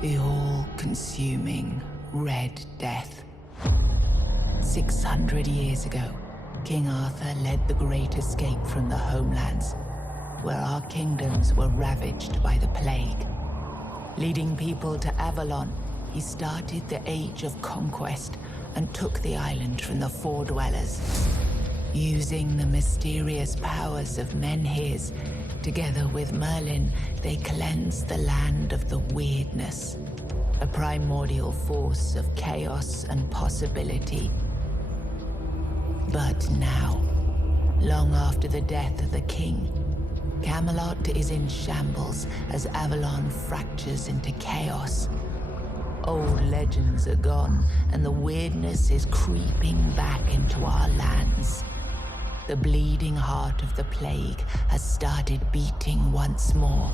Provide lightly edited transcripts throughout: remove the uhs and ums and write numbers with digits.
The all-consuming Red Death. 600 years ago, King Arthur led the Great Escape from the homelands, where our kingdoms were ravaged by the plague. Leading people to Avalon, he started the Age of Conquest and took the island from the Four Dwellers. Using the mysterious powers of Menhirs, together with Merlin, they cleansed the land of the Weirdness, a primordial force of chaos and possibility. But now, long after the death of the king, Camelot is in shambles as Avalon fractures into chaos. Old legends are gone, and the Weirdness is creeping back into our lands. The bleeding heart of the plague has started beating once more,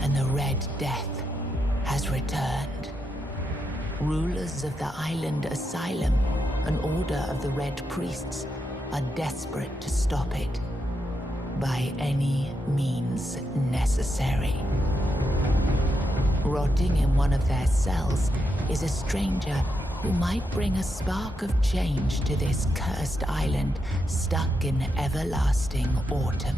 and the Red Death has returned. Rulers of the island Asylum, an order of the Red Priests, are desperate to stop it by any means necessary. Rotting in one of their cells is a stranger who might bring a spark of change to this cursed island stuck in everlasting autumn.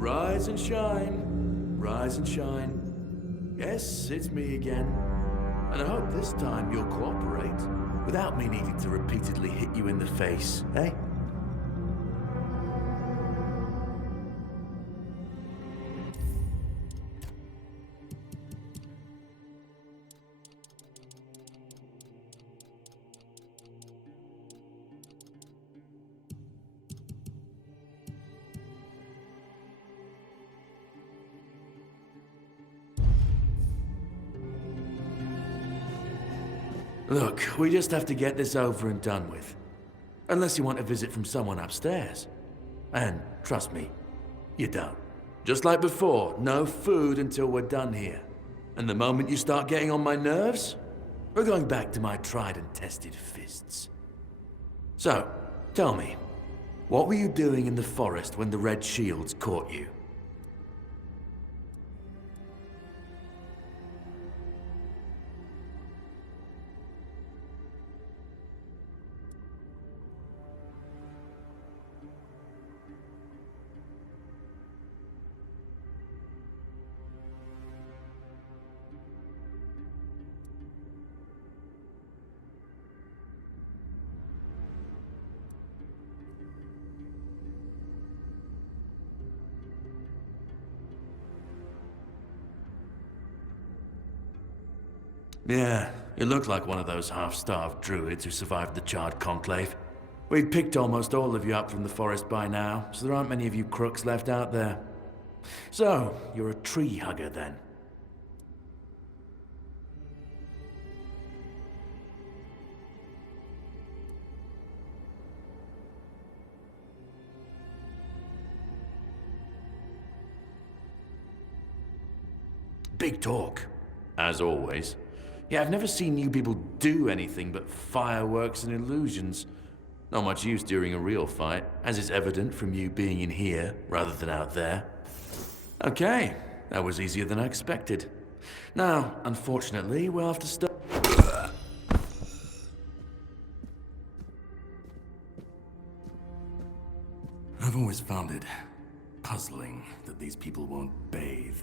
Rise and shine, rise and shine. Yes, it's me again. And I hope this time you'll cooperate, without me needing to repeatedly hit you in the face, eh? Look, we just have to get this over and done with. Unless you want a visit from someone upstairs. And trust me, you don't. Just like before, no food until we're done here. And the moment you start getting on my nerves, we're going back to my tried and tested fists. So, tell me, what were you doing in the forest when the Red Shields caught you? Yeah, you look like one of those half-starved druids who survived the Charred Conclave. We'd picked almost all of you up from the forest by now, so there aren't many of you crooks left out there. So, you're a tree hugger then? Big talk, as always. Yeah, I've never seen you people do anything but fireworks and illusions. Not much use during a real fight, as is evident from you being in here rather than out there. Okay, that was easier than I expected. Now, unfortunately, we'll have to start. I've always found it puzzling that these people won't bathe.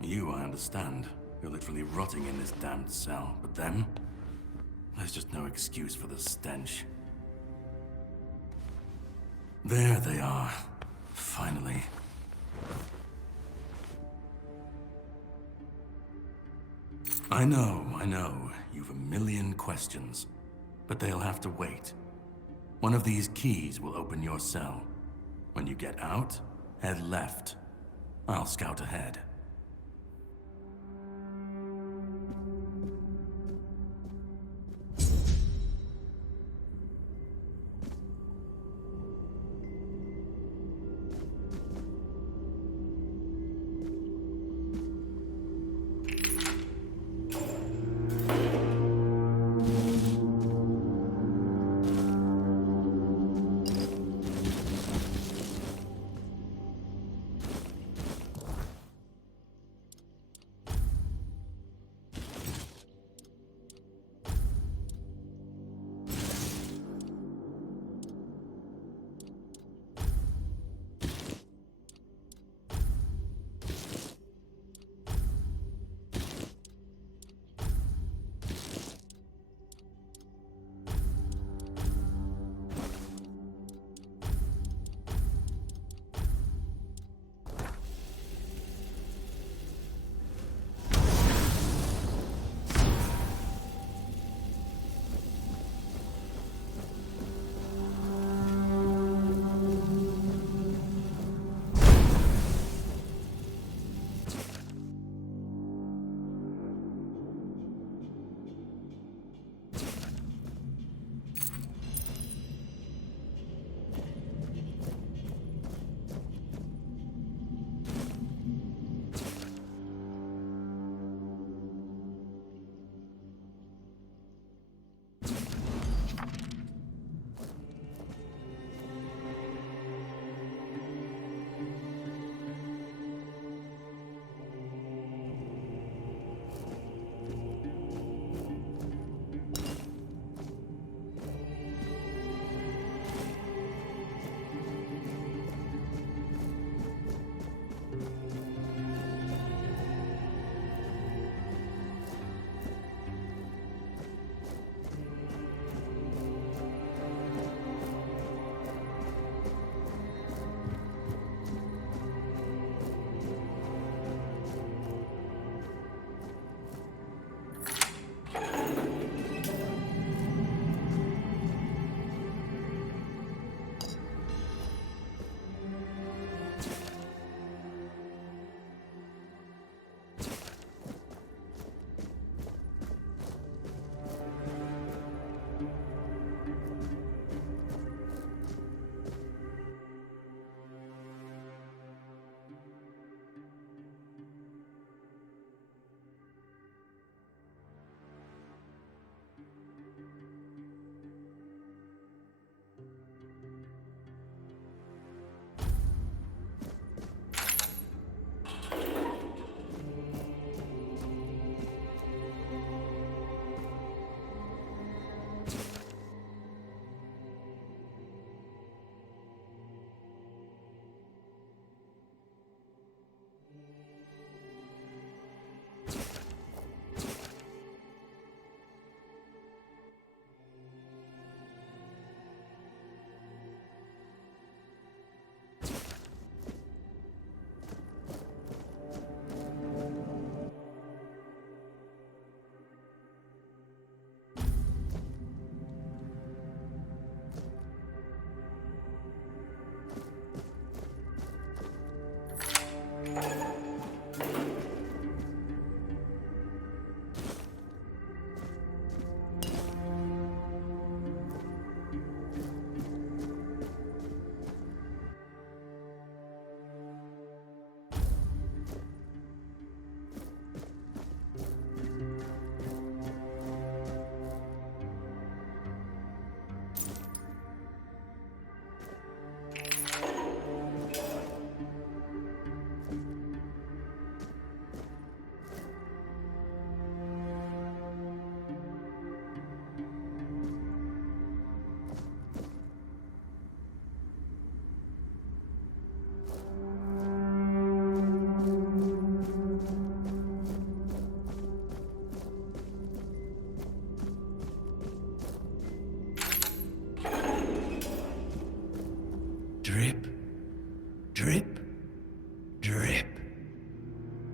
You, I understand. You're literally rotting in this damned cell. But them? There's just no excuse for the stench. There they are. Finally. I know. You've a million questions. But they'll have to wait. One of these keys will open your cell. When you get out, head left. I'll scout ahead.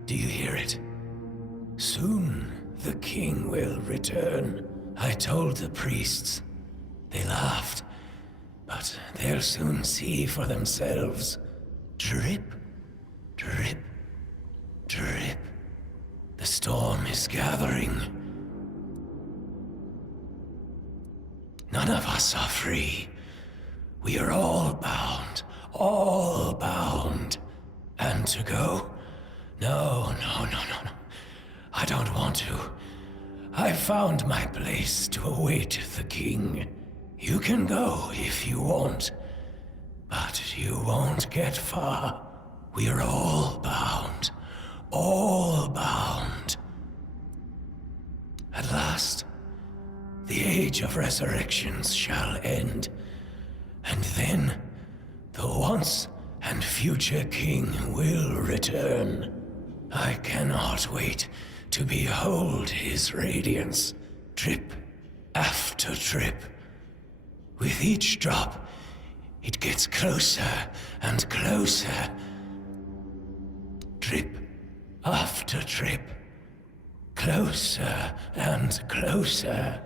Do you hear it? Soon the king will return. I told the priests. They laughed. But they'll soon see for themselves. Drip, drip, drip. The storm is gathering. None of us are free. We are all bound. All bound. And to go? No. I don't want to. I've found my place to await the king. You can go if you want, but you won't get far. We're all bound. All bound. At last, the age of resurrections shall end, and then the once and future king will return. I cannot wait to behold his radiance, drip after drip. With each drop, it gets closer and closer. Drip after drip. Closer and closer.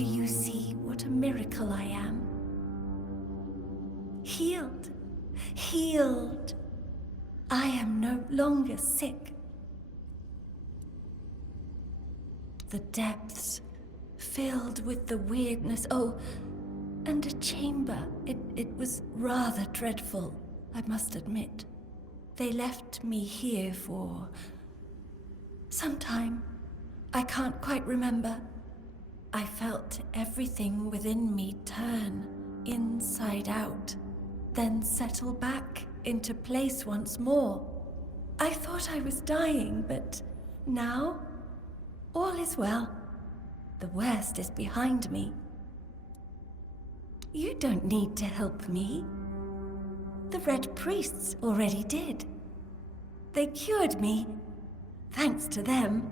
Do you see what a miracle I am? Healed. Healed. I am no longer sick. The depths filled with the weirdness. Oh, and a chamber. It was rather dreadful, I must admit. They left me here for some time. I can't quite remember. I felt everything within me turn in inside out, then settle back into place once more. I thought I was dying, but now all is well. The worst is behind me. You don't need to help me. The Red Priests already did. They cured me. Thanks to them,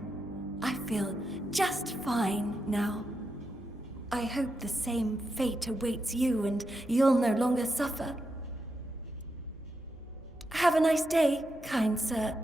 I feel just fine now. I hope the same fate awaits you and you'll no longer suffer. Have a nice day, kind sir.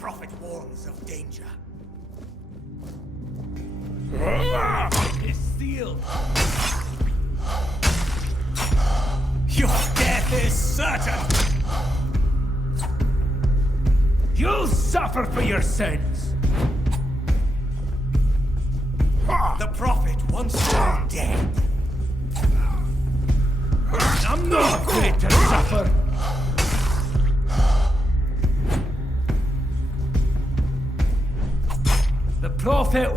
prophet warns of danger. Is sealed. Your death is certain! You'll suffer for your sins! The Prophet once fell dead. I'm not afraid to suffer! The Prophet...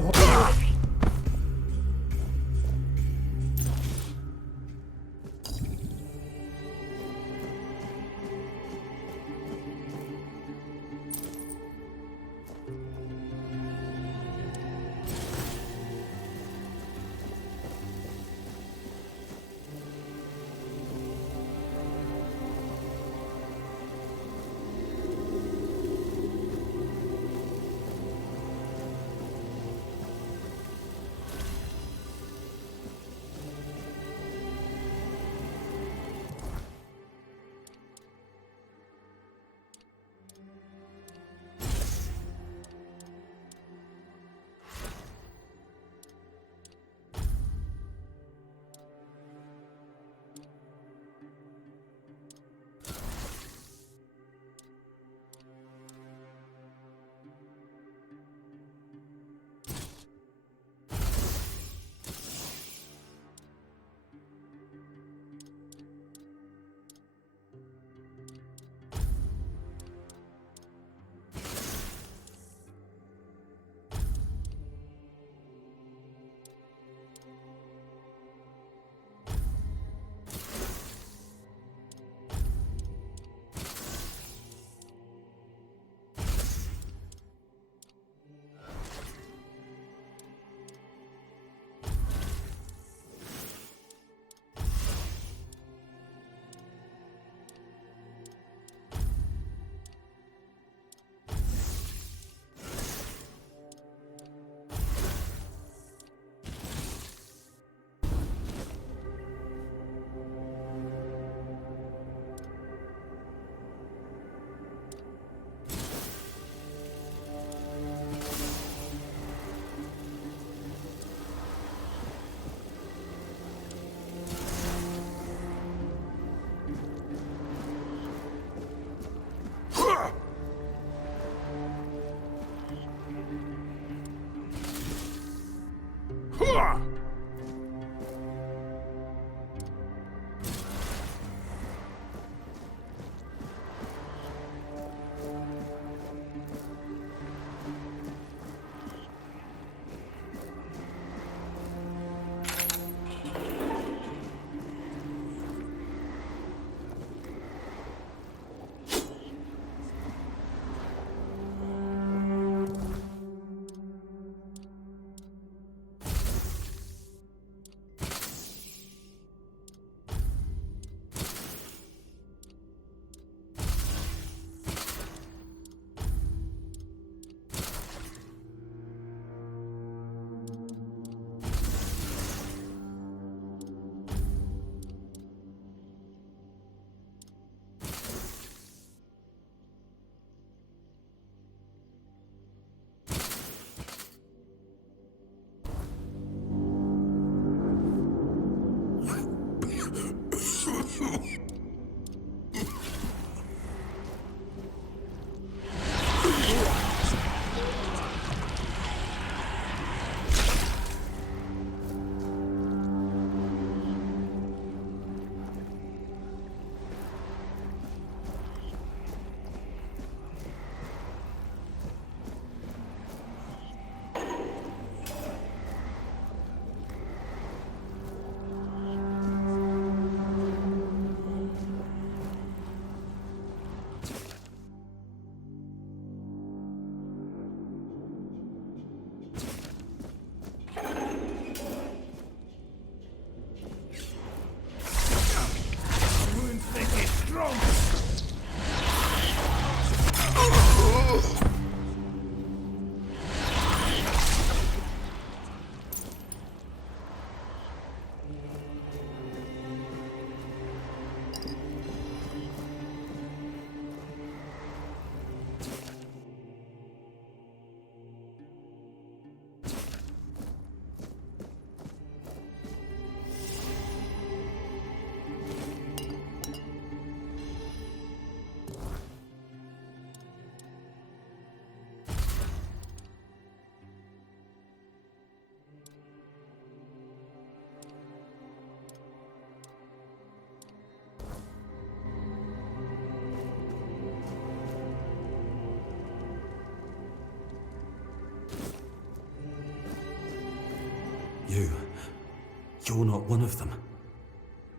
You're not one of them.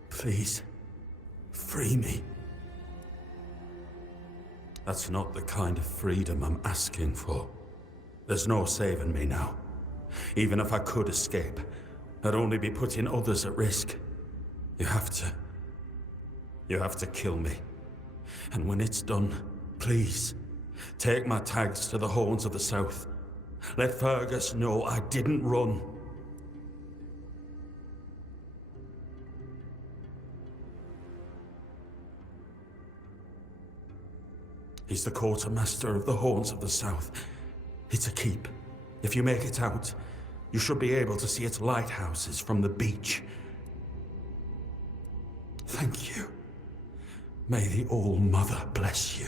Please, free me. That's not the kind of freedom I'm asking for. There's no saving me now. Even if I could escape, I'd only be putting others at risk. You have to kill me. And when it's done, please, take my tags to the Horns of the South. Let Fergus know I didn't run. He's the quartermaster of the Horns of the South. It's a keep. If you make it out, you should be able to see its lighthouses from the beach. Thank you. May the All-Mother bless you.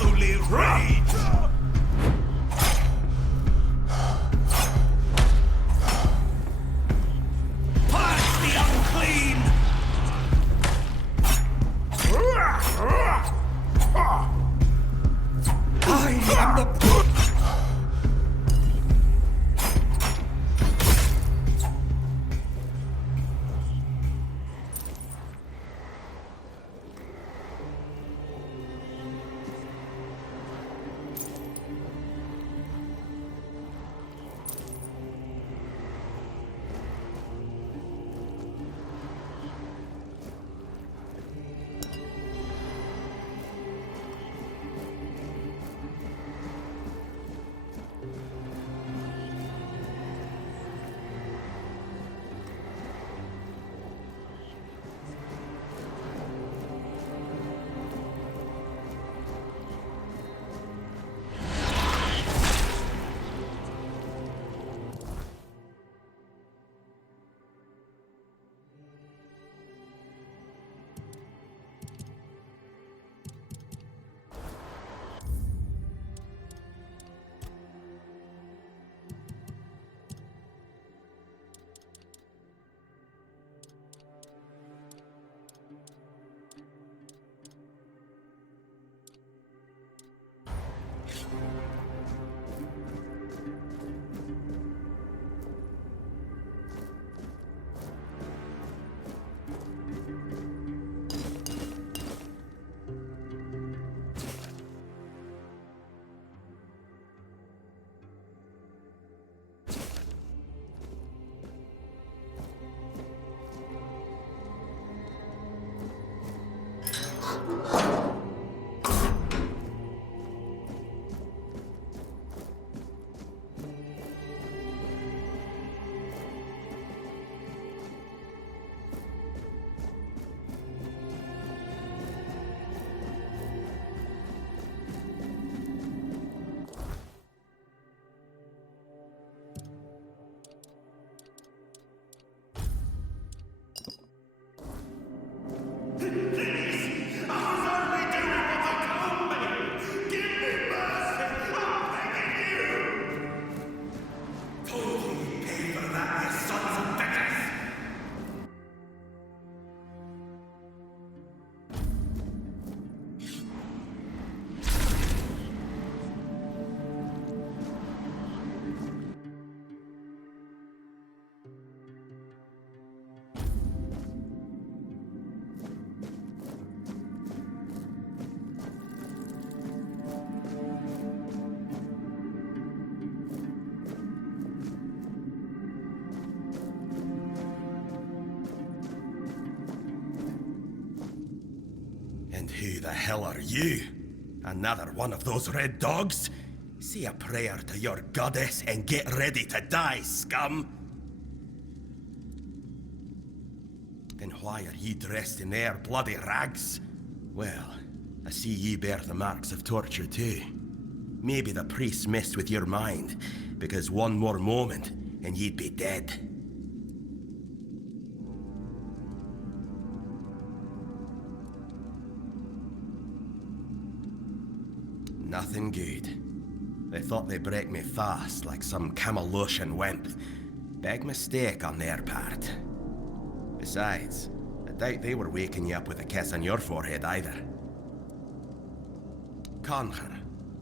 Holy rage! Purge the unclean! I am the... And who the hell are you? Another one of those red dogs? Say a prayer to your goddess and get ready to die, scum! Then why are ye dressed in their bloody rags? Well, I see ye bear the marks of torture too. Maybe the priests messed with your mind, because one more moment and ye'd be dead. Nothing good. They thought they'd break me fast, like some Camelushan wimp. Big mistake on their part. Besides, I doubt they were waking you up with a kiss on your forehead either. Conquer,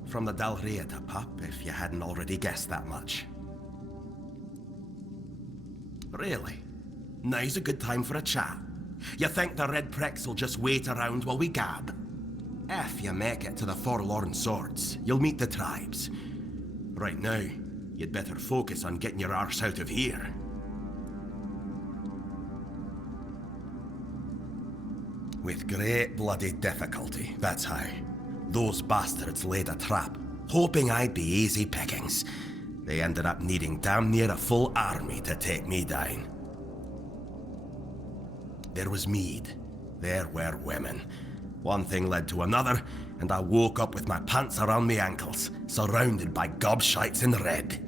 from the Dalriata pup, if you hadn't already guessed that much. Really? Now's a good time for a chat. You think the red pricks will just wait around while we gab? If you make it to the Forlorn Swords, you'll meet the tribes. Right now, you'd better focus on getting your arse out of here. With great bloody difficulty, that's how. Those bastards laid a trap, hoping I'd be easy pickings. They ended up needing damn near a full army to take me down. There was mead. There were women. One thing led to another, and I woke up with my pants around my ankles, surrounded by gobshites in red.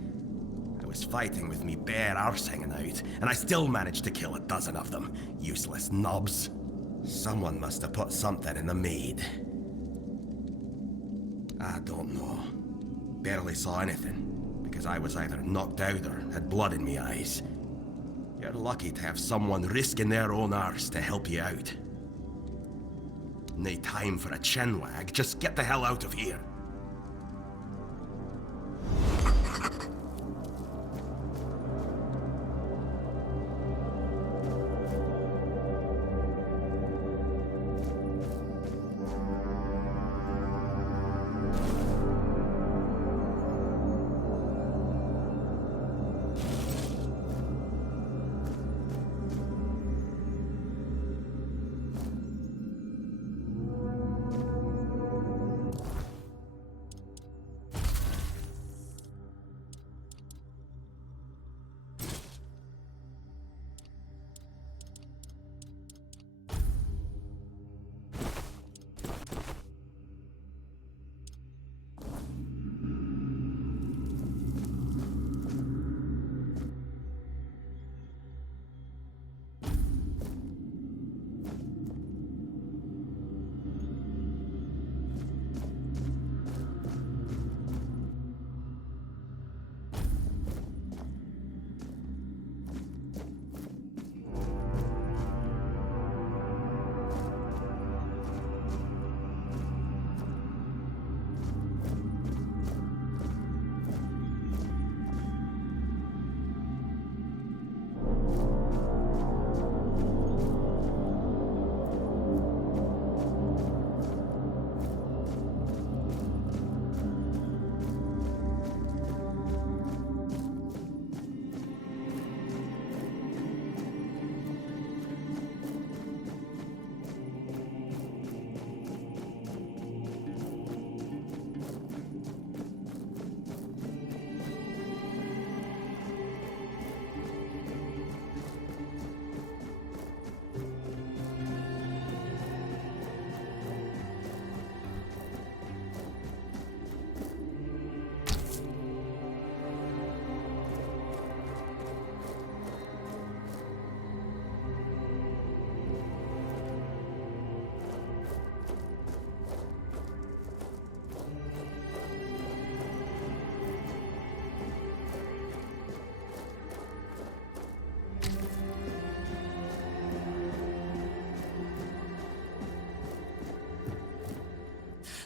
I was fighting with me bare arse hanging out, and I still managed to kill a dozen of them. Useless knobs. Someone must have put something in the mead. I don't know. Barely saw anything, because I was either knocked out or had blood in me eyes. You're lucky to have someone risking their own arse to help you out. No time for a chinwag, just get the hell out of here.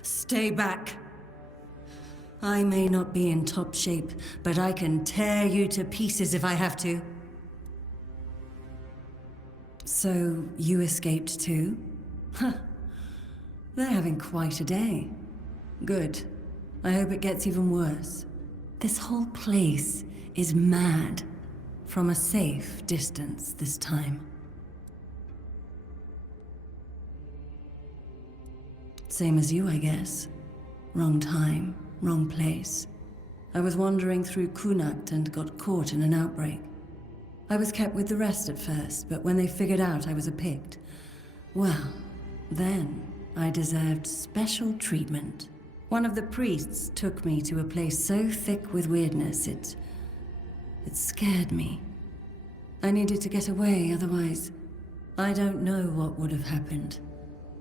Stay back. I may not be in top shape, but I can tear you to pieces if I have to. So, you escaped too? Huh. They're having quite a day. Good. I hope it gets even worse. This whole place is mad. From a safe distance this time. Same as you, I guess. Wrong time, wrong place. I was wandering through Kunakt and got caught in an outbreak. I was kept with the rest at first, but when they figured out I was a Pict, well, then I deserved special treatment. One of the priests took me to a place so thick with weirdness, it scared me. I needed to get away, otherwise, I don't know what would have happened.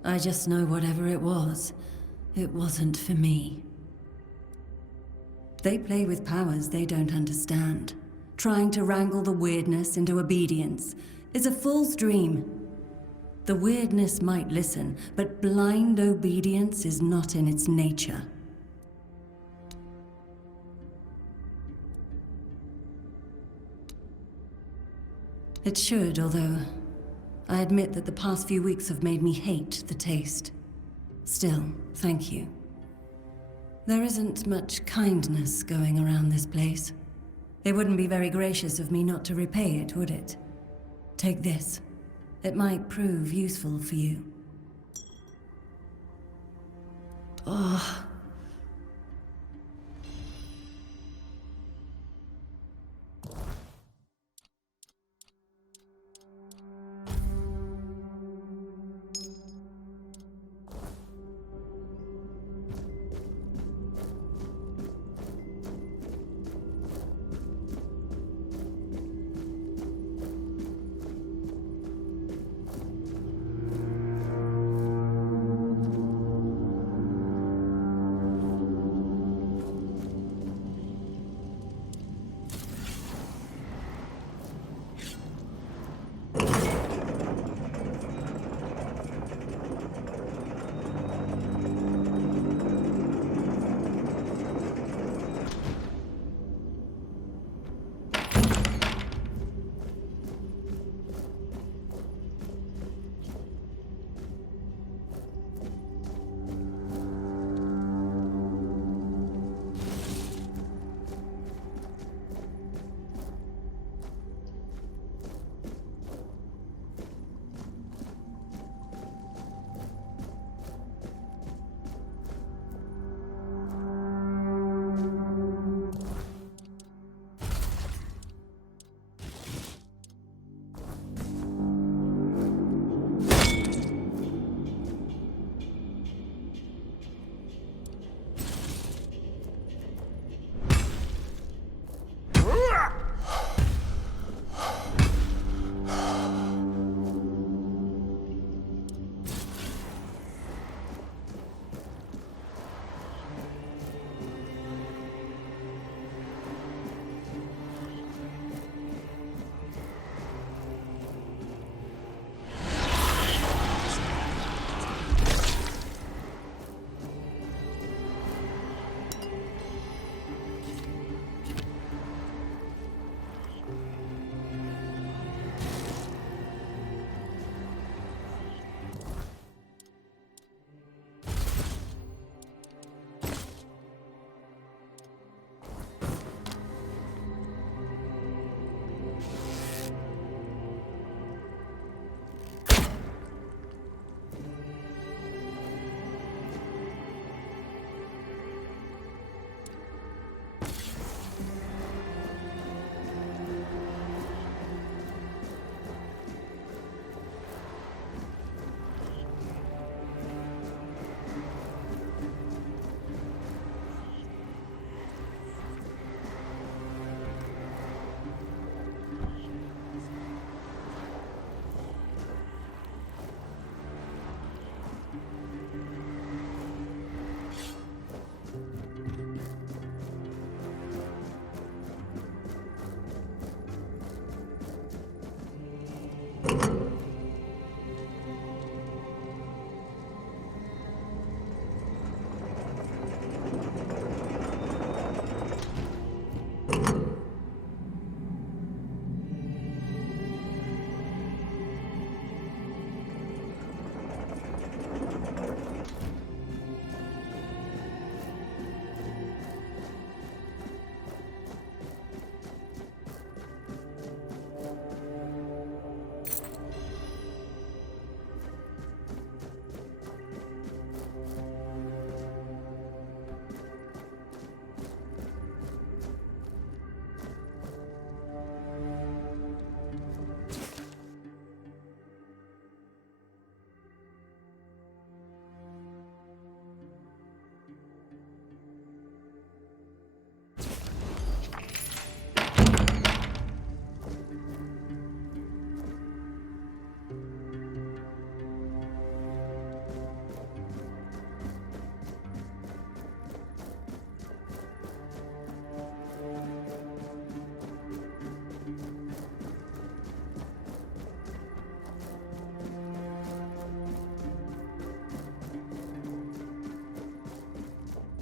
I just know whatever it wasn't for me. They play with powers they don't understand. Trying to wrangle the weirdness into obedience is a fool's dream. The weirdness might listen, but blind obedience is not in its nature. It should, although I admit that the past few weeks have made me hate the taste. Still, thank you. There isn't much kindness going around this place. It wouldn't be very gracious of me not to repay it, would it? Take this. It might prove useful for you. Oh.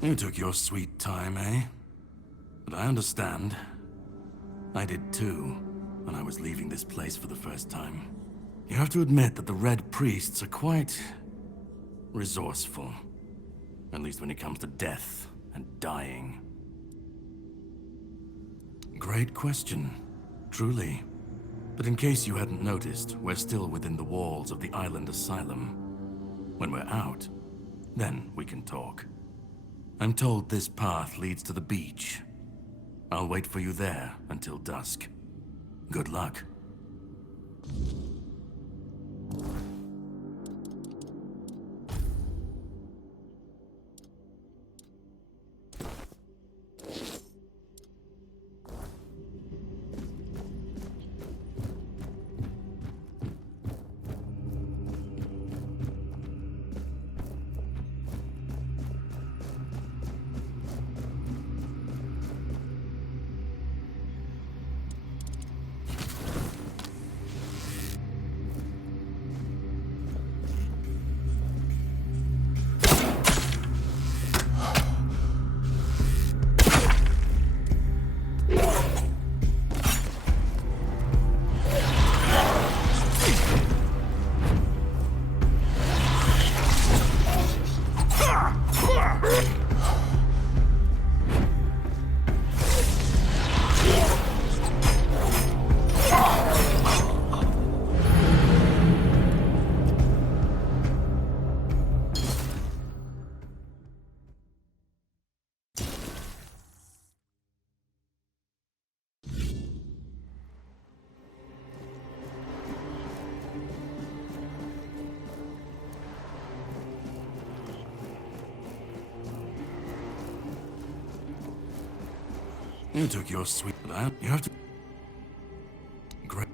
You took your sweet time, eh? But I understand. I did too, when I was leaving this place for the first time. You have to admit that the Red Priests are quite resourceful. At least when it comes to death and dying. Great question, truly. But in case you hadn't noticed, we're still within the walls of the island asylum. When we're out, then we can talk. I'm told this path leads to the beach. I'll wait for you there until dusk. Good luck. You took your sweet time. You have to... Great.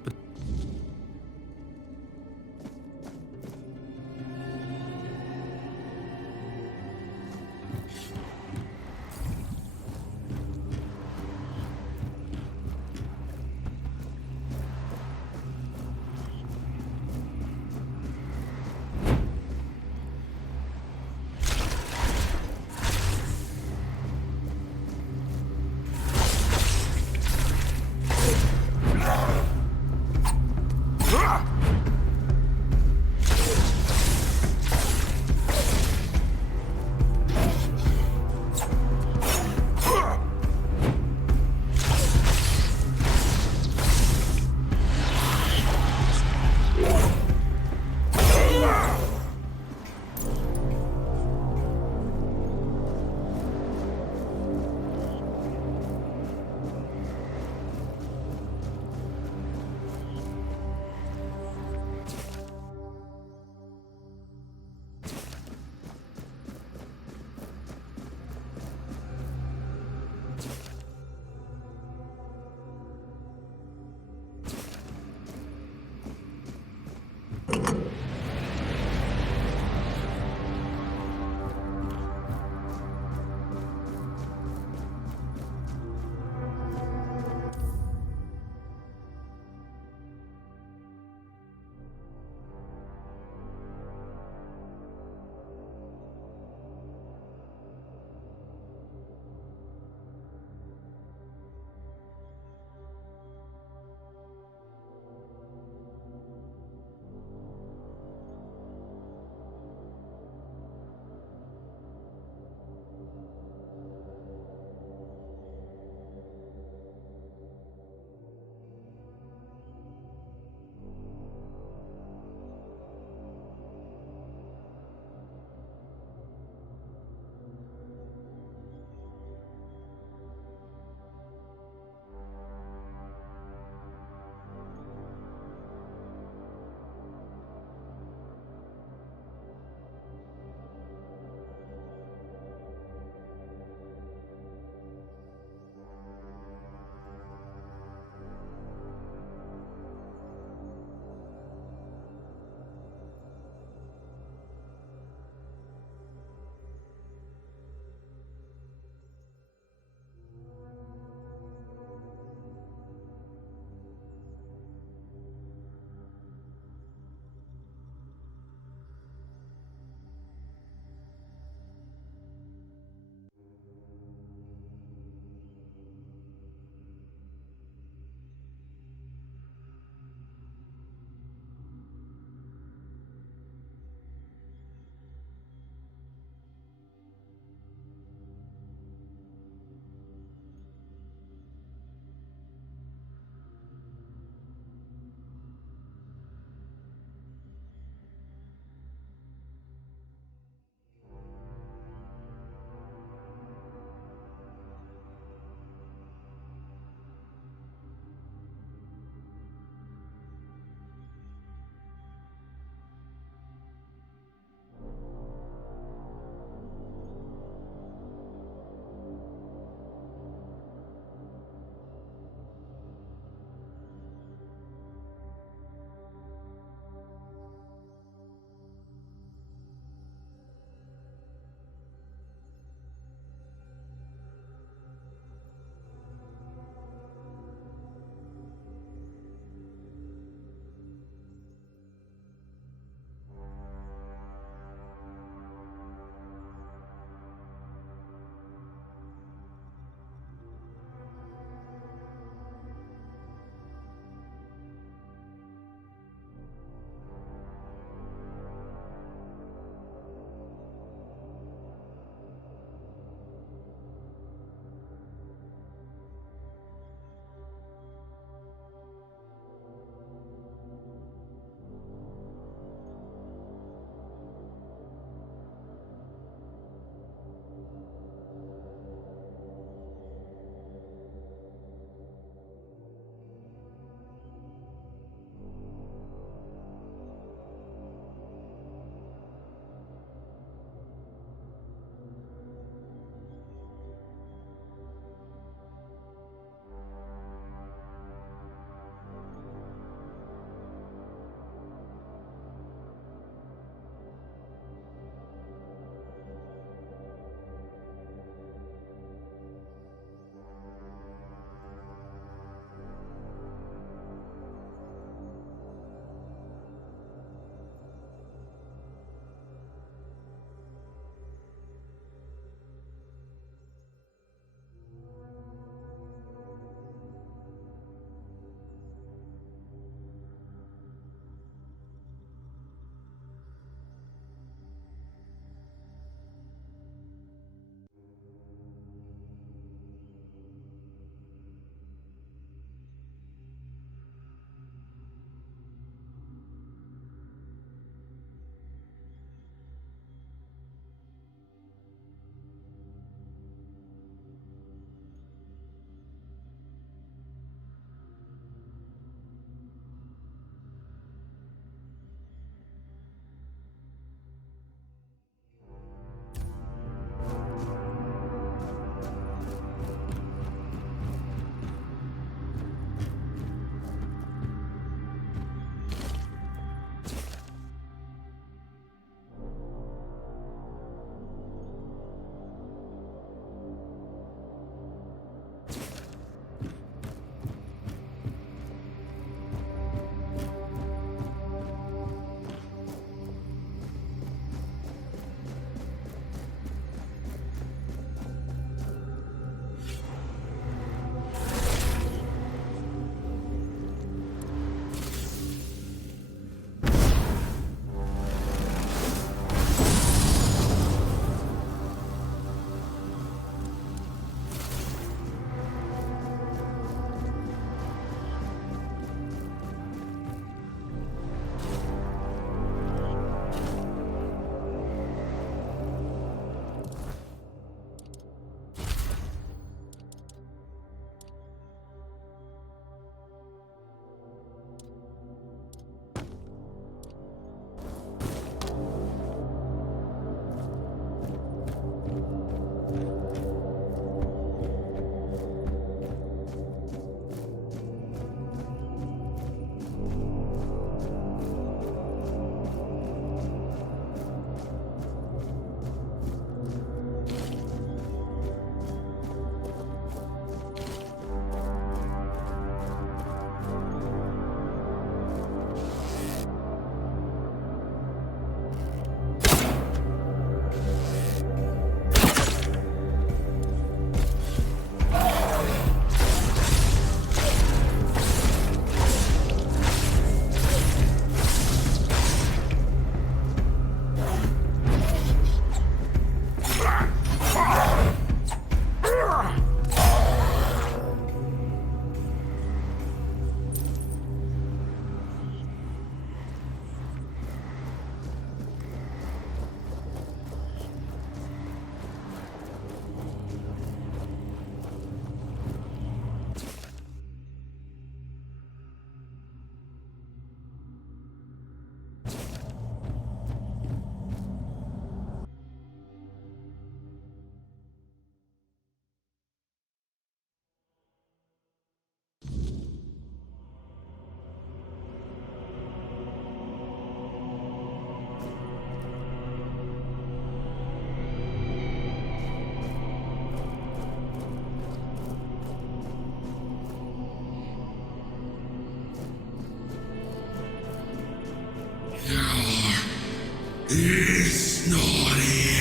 It's not here.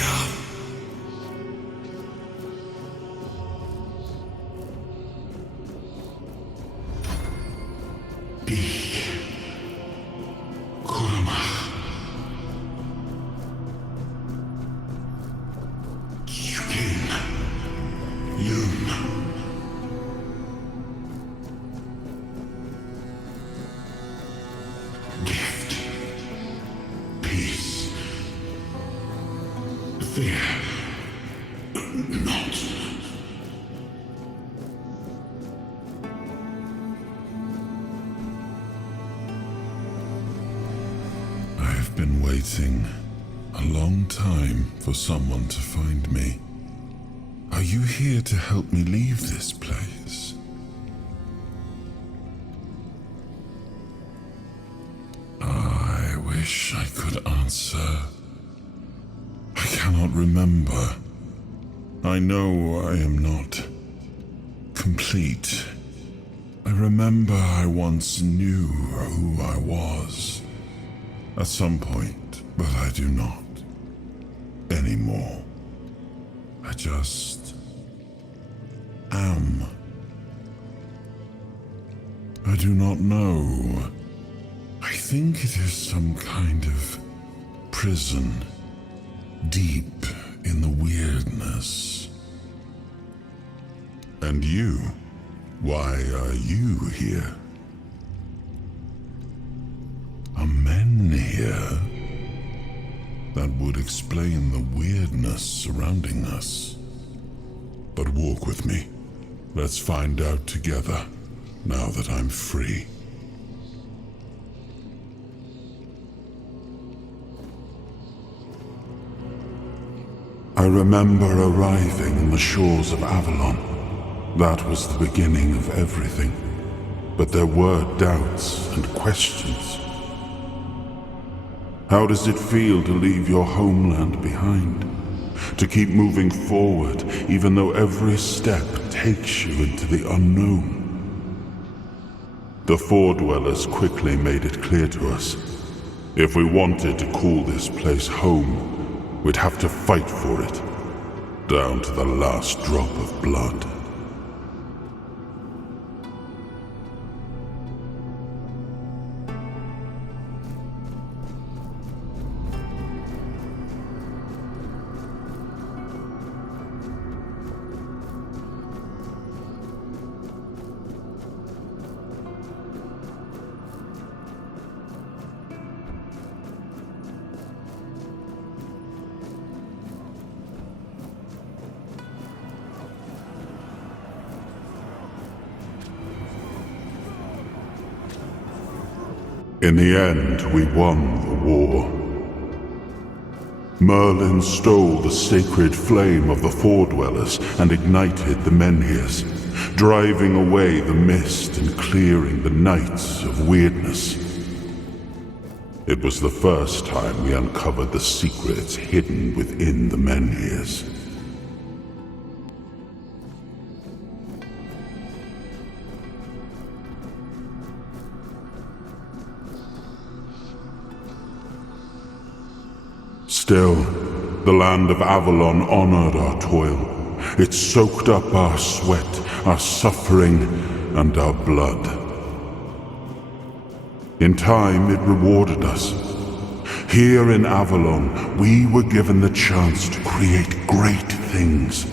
I've been waiting a long time for someone to find me. Are you here to help me leave this place? I wish I could answer. I cannot remember. I know I am not complete. I remember I once knew who I was. At some point, but I do not anymore. I just am. I do not know. I think it is some kind of prison, deep in the weirdness. And you? Why are you here? Are men here? That would explain the weirdness surrounding us. But walk with me. Let's find out together, now that I'm free. I remember arriving on the shores of Avalon. That was the beginning of everything. But there were doubts and questions. How does it feel to leave your homeland behind? To keep moving forward, even though every step takes you into the unknown? The Four Dwellers quickly made it clear to us. If we wanted to call this place home, we'd have to fight for it, down to the last drop of blood. In the end, we won the war. Merlin stole the sacred flame of the Four Dwellers and ignited the Menhirs, driving away the mist and clearing the nights of weirdness. It was the first time we uncovered the secrets hidden within the Menhirs. Still, the land of Avalon honored our toil. It soaked up our sweat, our suffering, and our blood. In time, it rewarded us. Here in Avalon, we were given the chance to create great things.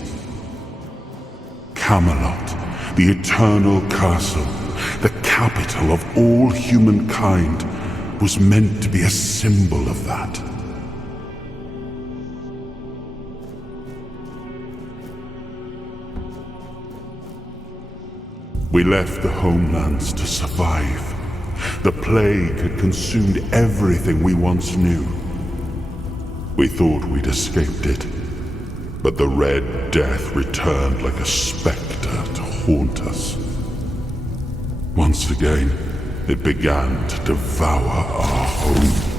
Camelot, the eternal castle, the capital of all humankind, was meant to be a symbol of that. We left the homelands to survive. The plague had consumed everything we once knew. We thought we'd escaped it, but the Red Death returned like a specter to haunt us. Once again, it began to devour our home.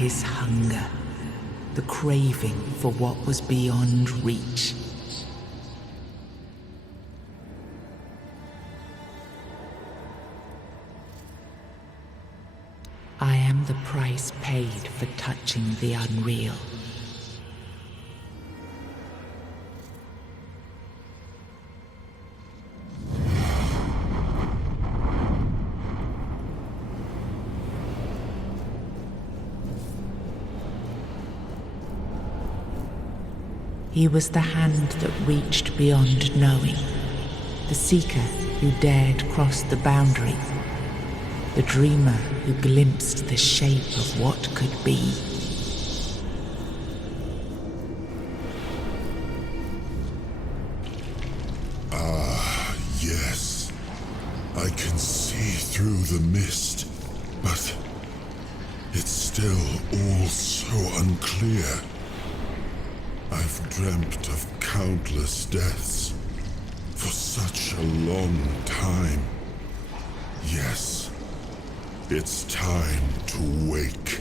His hunger, the craving for what was beyond reach. I am the price paid for touching the unreal. He was the hand that reached beyond knowing, the seeker who dared cross the boundary, the dreamer who glimpsed the shape of what could be. Ah, yes. I can see through the mist, but it's still all so unclear. I've dreamt of countless deaths for such a long time. Yes, it's time to wake.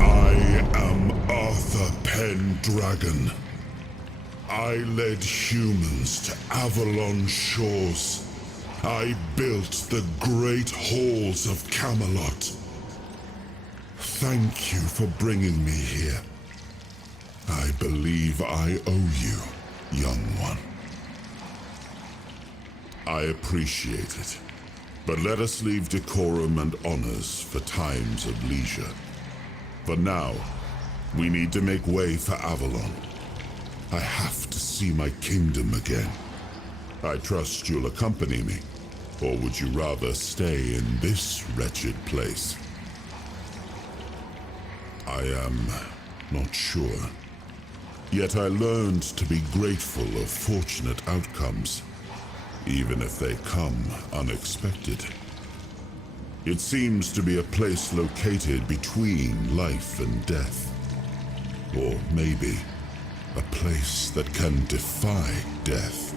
I am Arthur Pendragon. I led humans to Avalon shores. I built the great halls of Camelot. Thank you for bringing me here. I believe I owe you, young one. I appreciate it, but let us leave decorum and honors for times of leisure. For now, we need to make way for Avalon. I have to see my kingdom again. I trust you'll accompany me, or would you rather stay in this wretched place? I am not sure. Yet I learned to be grateful of fortunate outcomes, even if they come unexpected. It seems to be a place located between life and death. Or maybe a place that can defy death.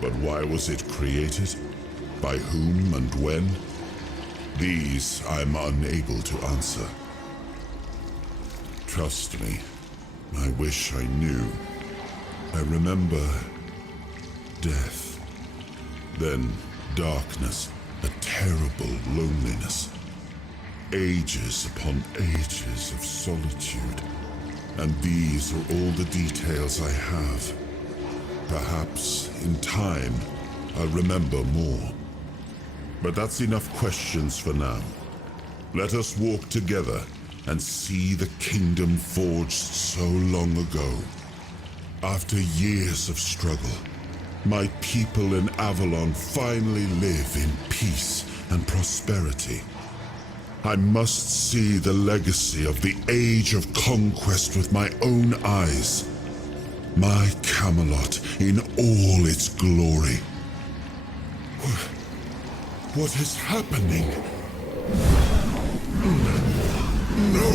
But why was it created? By whom and when? These I'm unable to answer. Trust me, I wish I knew. I remember death, then darkness, a terrible loneliness, ages upon ages of solitude. And these are all the details I have. Perhaps, in time, I'll remember more. But that's enough questions for now. Let us walk together and see the kingdom forged so long ago. After years of struggle, my people in Avalon finally live in peace and prosperity. I must see the legacy of the Age of Conquest with my own eyes. My Camelot in all its glory. What is happening? No!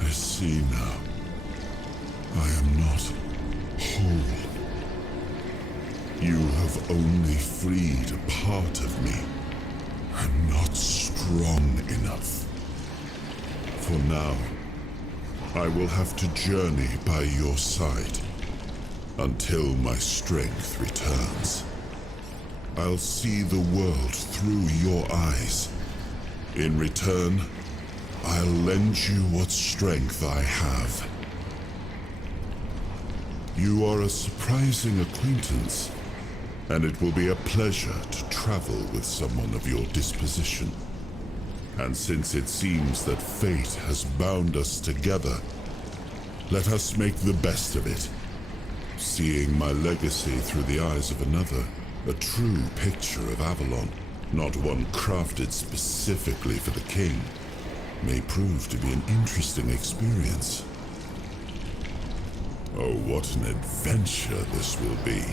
I see now. I am not whole. You have only freed a part of me. I'm not strong enough. For now, I will have to journey by your side until my strength returns. I'll see the world through your eyes. In return, I'll lend you what strength I have. You are a surprising acquaintance, and it will be a pleasure to travel with someone of your disposition. And since it seems that fate has bound us together, let us make the best of it. Seeing my legacy through the eyes of another, a true picture of Avalon, not one crafted specifically for the king, may prove to be an interesting experience. Oh, what an adventure this will be.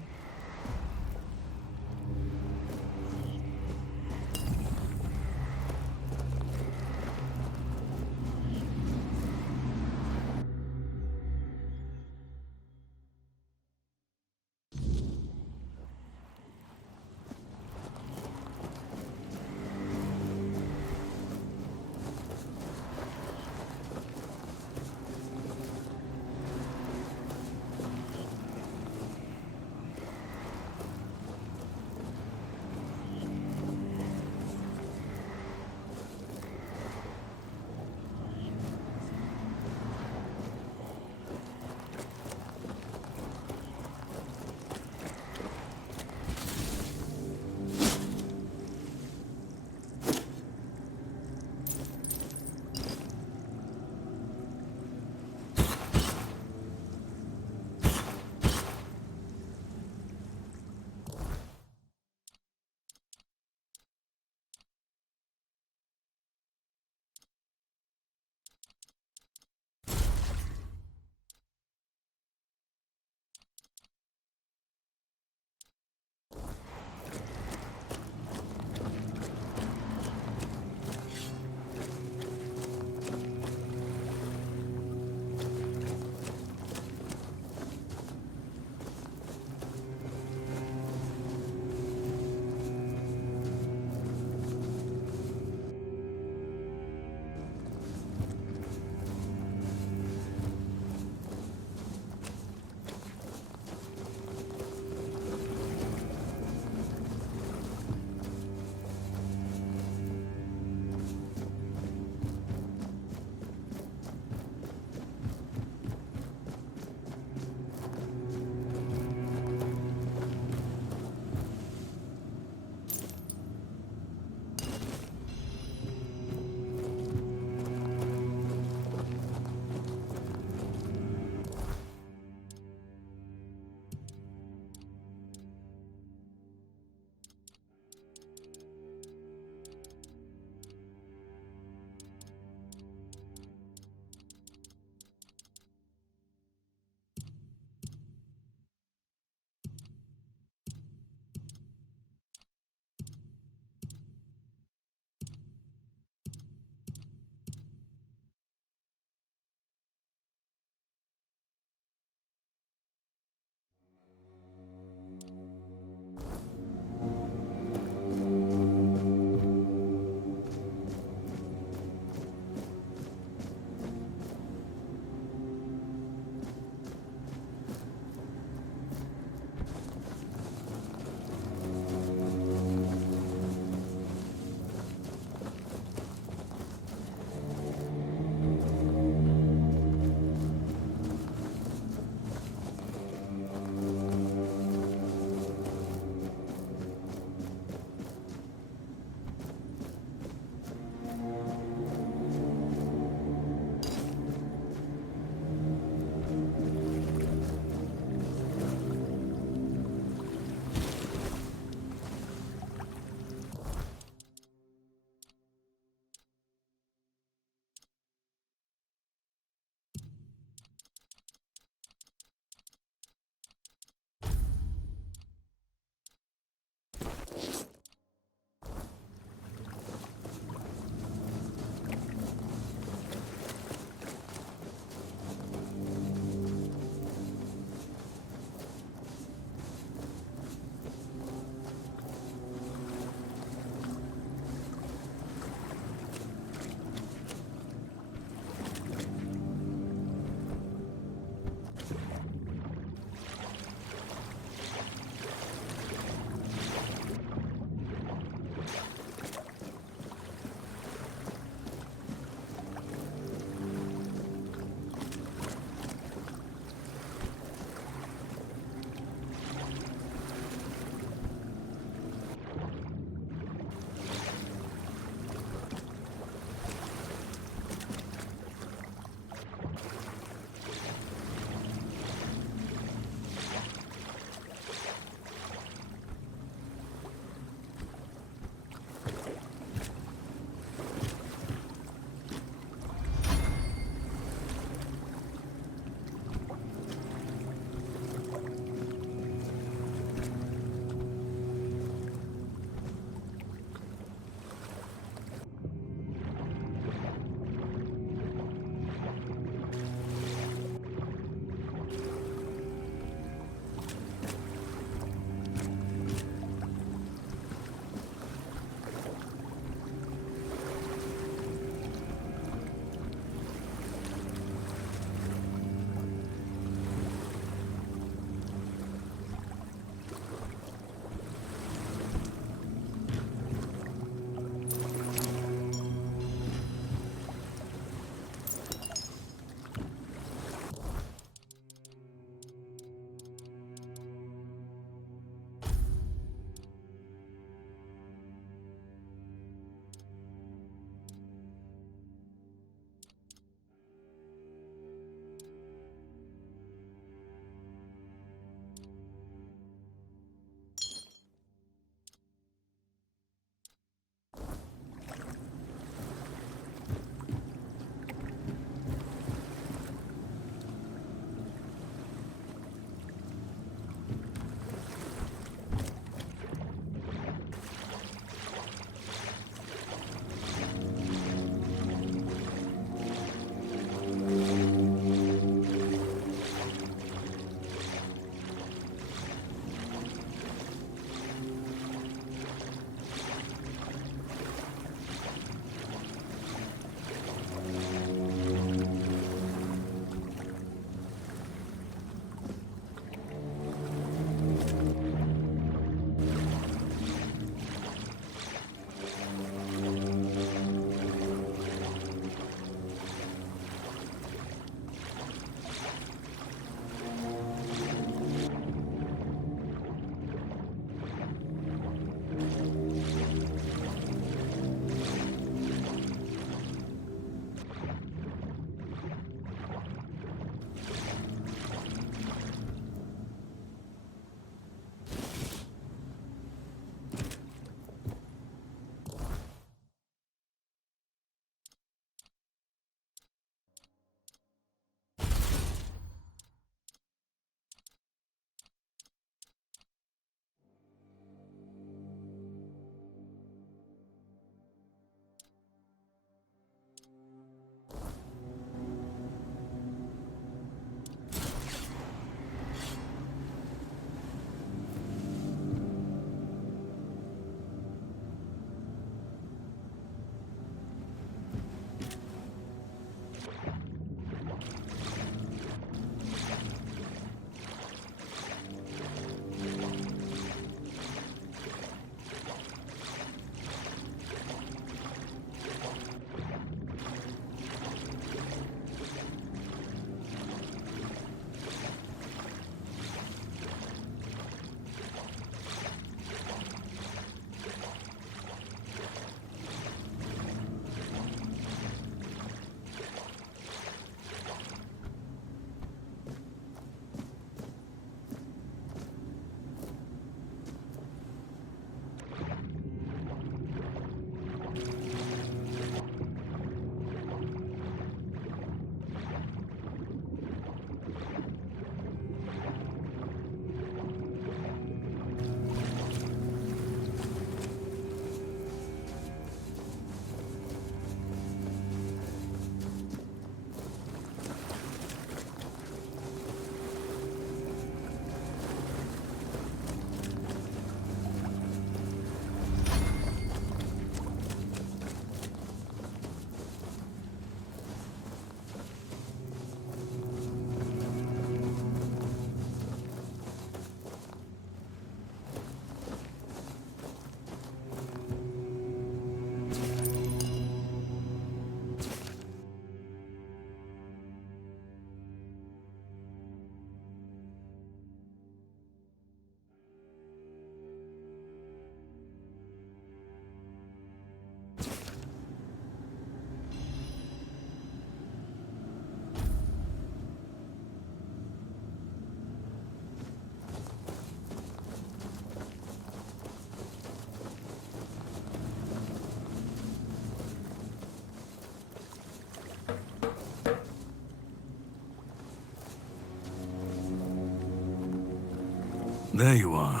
There you are.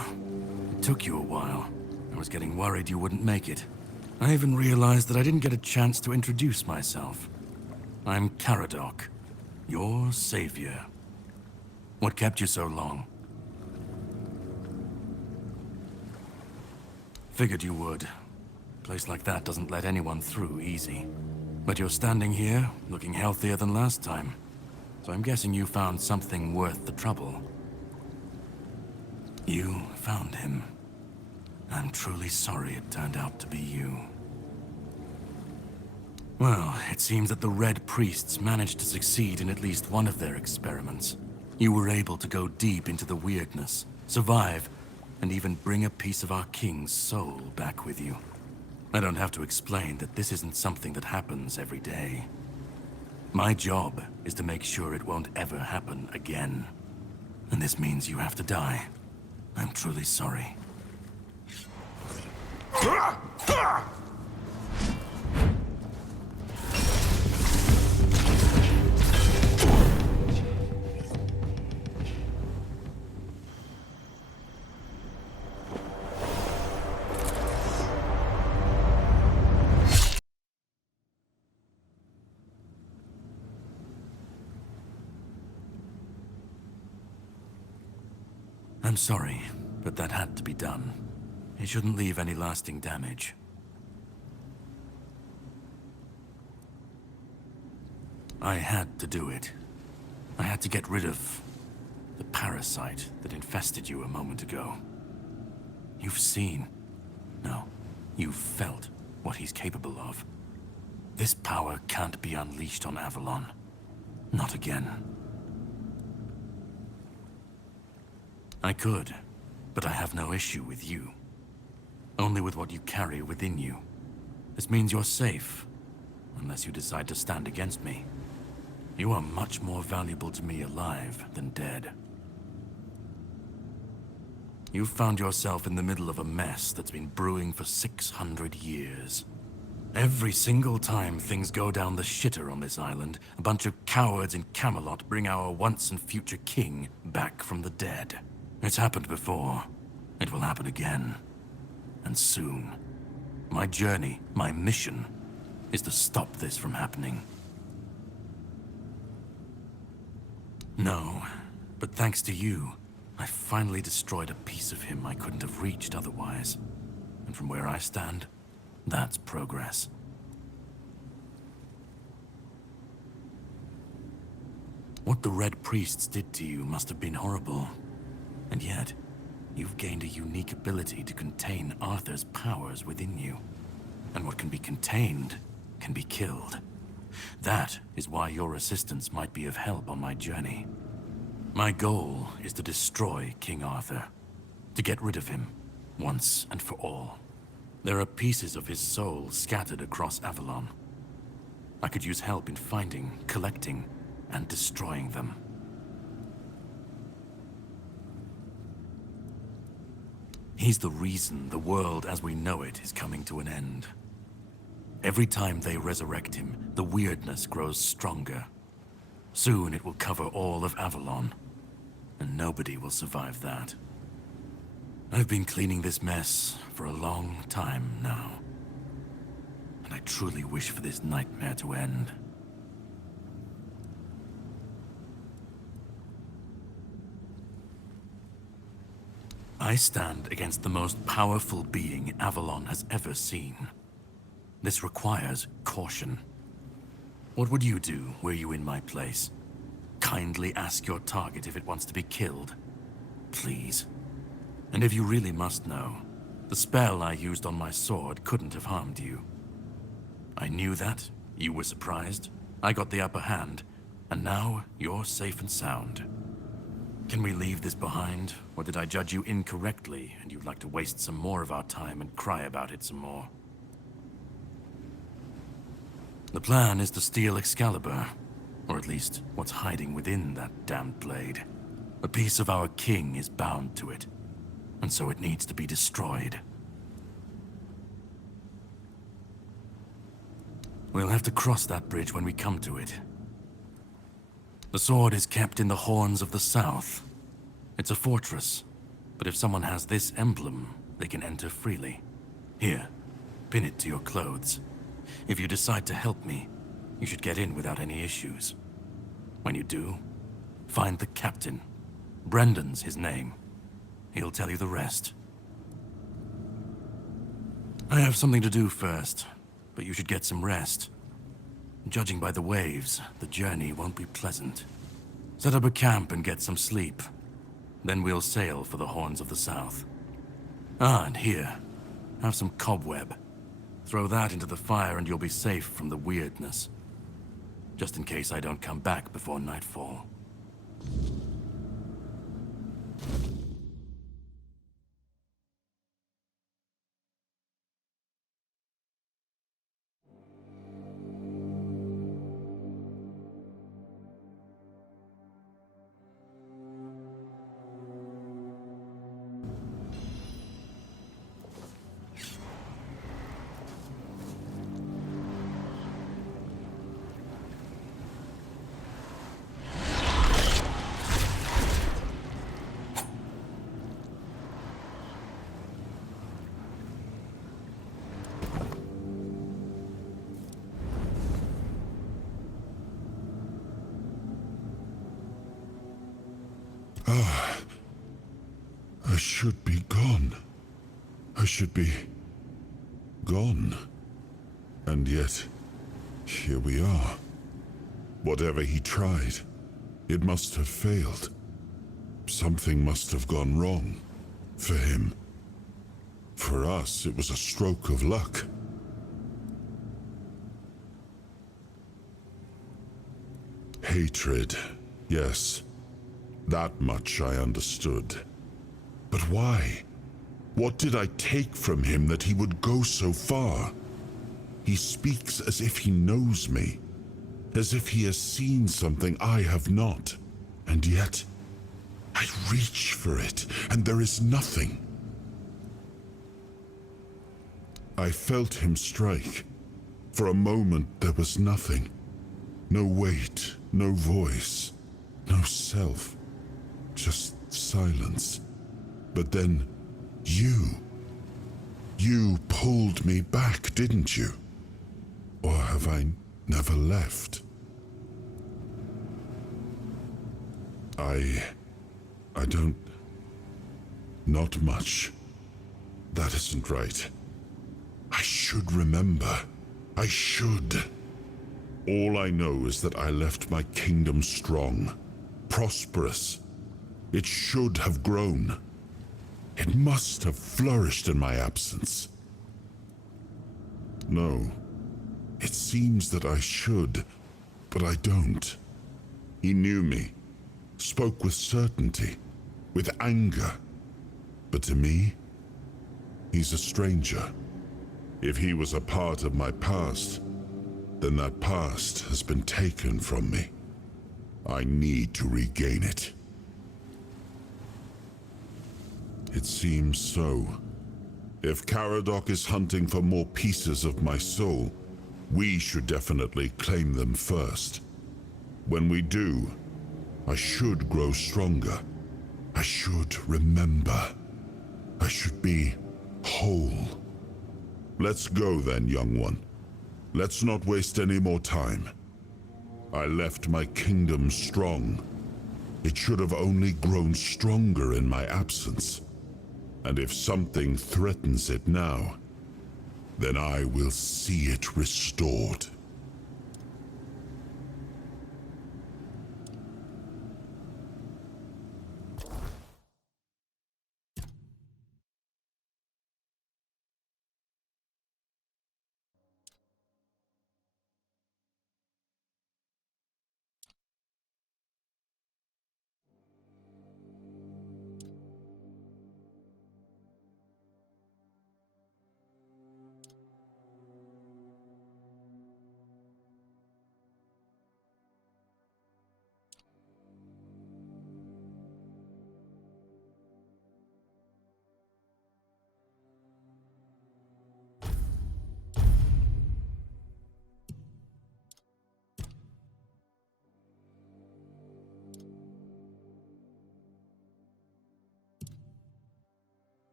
It took you a while. I was getting worried you wouldn't make it. I even realized that I didn't get a chance to introduce myself. I'm Caradoc, your savior. What kept you so long? Figured you would. A place like that doesn't let anyone through easy. But you're standing here, looking healthier than last time. So I'm guessing you found something worth the trouble. You found him. I'm truly sorry it turned out to be you. Well, it seems that the Red Priests managed to succeed in at least one of their experiments. You were able to go deep into the weirdness, survive, and even bring a piece of our king's soul back with you. I don't have to explain that this isn't something that happens every day. My job is to make sure it won't ever happen again. And this means you have to die. I'm truly sorry. I'm sorry, but that had to be done. It shouldn't leave any lasting damage. I had to do it. I had to get rid of the parasite that infested you a moment ago. You've seen, no, you've felt what he's capable of. This power can't be unleashed on Avalon. Not again. I could, but I have no issue with you. Only with what you carry within you. This means you're safe, unless you decide to stand against me. You are much more valuable to me alive than dead. You've found yourself in the middle of a mess that's been brewing for 600 years. Every single time things go down the shitter on this island, a bunch of cowards in Camelot bring our once and future king back from the dead. It's happened before. It will happen again. And soon. My journey, my mission, is to stop this from happening. No, but thanks to you, I finally destroyed a piece of him I couldn't have reached otherwise. And from where I stand, that's progress. What the Red Priests did to you must have been horrible. And yet, you've gained a unique ability to contain Arthur's powers within you. And what can be contained can be killed. That is why your assistance might be of help on my journey. My goal is to destroy King Arthur. To get rid of him, once and for all. There are pieces of his soul scattered across Avalon. I could use help in finding, collecting, and destroying them. He's the reason the world as we know it is coming to an end. Every time they resurrect him, the weirdness grows stronger. Soon it will cover all of Avalon, and nobody will survive that. I've been cleaning this mess for a long time now, and I truly wish for this nightmare to end. I stand against the most powerful being Avalon has ever seen. This requires caution. What would you do were you in my place? Kindly ask your target if it wants to be killed. Please. And if you really must know, the spell I used on my sword couldn't have harmed you. I knew that, you were surprised, I got the upper hand, and now you're safe and sound. Can we leave this behind, or did I judge you incorrectly and you'd like to waste some more of our time and cry about it some more? The plan is to steal Excalibur, or at least what's hiding within that damned blade. A piece of our king is bound to it, and so it needs to be destroyed. We'll have to cross that bridge when we come to it. The sword is kept in the Horns of the South. It's a fortress, But if someone has this emblem, they can enter freely. Here, pin it to your clothes. If you decide to help me, you should get in without any issues. When you do, find the captain. Brendan's his name. He'll tell you the rest. I have something to do first, but you should get some rest. Judging by the waves, the journey won't be pleasant. Set up a camp and get some sleep. Then we'll sail for the Horns of the South. Ah, and here, have some cobweb. Throw that into the fire and you'll be safe from the weirdness. Just in case I don't come back before nightfall. I should be gone. I should be gone. And yet, here we are. Whatever he tried, it must have failed. Something must have gone wrong. For him. For us, it was a stroke of luck. Hatred, yes. That much I understood. But why? What did I take from him that he would go so far? He speaks as if he knows me, as if he has seen something I have not. And yet, I reach for it, and there is nothing. I felt him strike. For a moment, there was nothing. No weight, no voice, no self. Just silence. But then, you pulled me back, didn't you? Or have I never left? I don't... Not much. That isn't right. I should remember. I should. All I know is that I left my kingdom strong, prosperous. It should have grown. It must have flourished in my absence. No. It seems that I should, but I don't. He knew me, spoke with certainty, with anger. But to me, he's a stranger. If he was a part of my past, then that past has been taken from me. I need to regain it. It seems so. If Caradoc is hunting for more pieces of my soul, we should definitely claim them first. When we do, I should grow stronger. I should remember. I should be whole. Let's go then, young one. Let's not waste any more time. I left my kingdom strong. It should have only grown stronger in my absence. And if something threatens it now, then I will see it restored.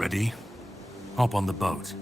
Ready? Hop on the boat.